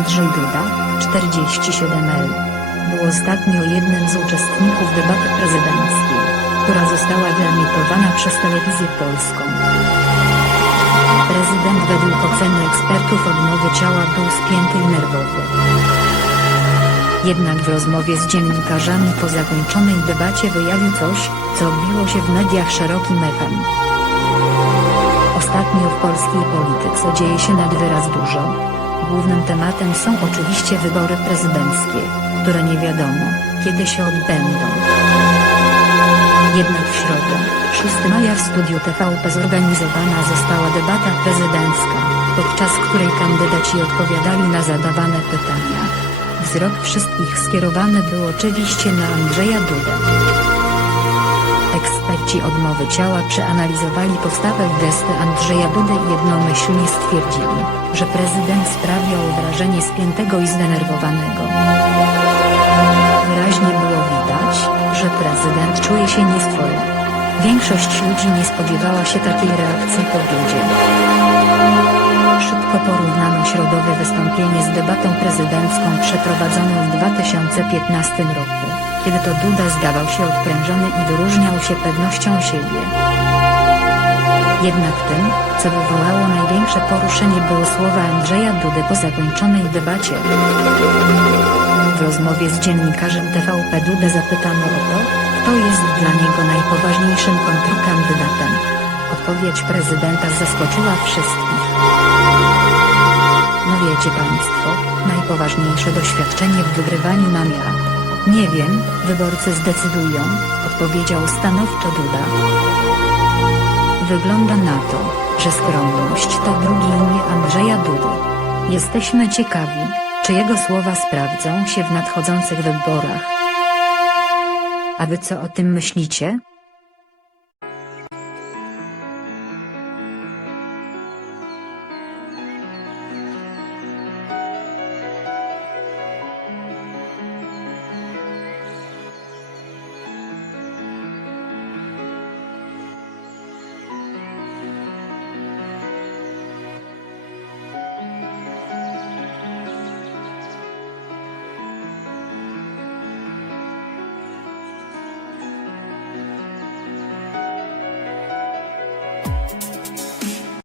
Andrzej Duda, 47L. Był ostatnio jednym z uczestników debaty prezydenckiej, która została wyemitowana przez telewizję polską. Prezydent według oceny ekspertów odmowy ciała był spięty i nerwowy. Jednak w rozmowie z dziennikarzami po zakończonej debacie wyjawił coś, co odbiło się w mediach szerokim echem. Ostatnio w polskiej polityce dzieje się nad wyraz dużo. Głównym tematem są oczywiście wybory prezydenckie, które nie wiadomo, kiedy się odbędą. Jednak w środę, 6 maja w studiu TVP zorganizowana została debata prezydencka, podczas której kandydaci odpowiadali na zadawane pytania. Wzrok wszystkich skierowany był oczywiście na Andrzeja Dudę. Eksperci odmowy ciała przeanalizowali postawę gesty Andrzeja Dudy i jednomyślnie stwierdzili, że prezydent sprawiał wrażenie spiętego i zdenerwowanego. Wyraźnie było widać, że prezydent czuje się nieswojo. Większość ludzi nie spodziewała się takiej reakcji po Dudzie. Szybko porównano środowe wystąpienie z debatą prezydencką przeprowadzoną w 2015 roku, kiedy to Duda zdawał się odprężony i wyróżniał się pewnością siebie. Jednak tym, co wywołało największe poruszenie były słowa Andrzeja Dudy po zakończonej debacie. W rozmowie z dziennikarzem TVP Dudę zapytano o to, kto jest dla niego najpoważniejszym kontrkandydatem. Odpowiedź prezydenta zaskoczyła wszystkich. No wiecie państwo, najpoważniejsze doświadczenie w wygrywaniu mam ja. Nie wiem, wyborcy zdecydują, odpowiedział stanowczo Duda. Wygląda na to, że skromność to drugie imię Andrzeja Dudy. Jesteśmy ciekawi, czy jego słowa sprawdzą się w nadchodzących wyborach. A wy co o tym myślicie?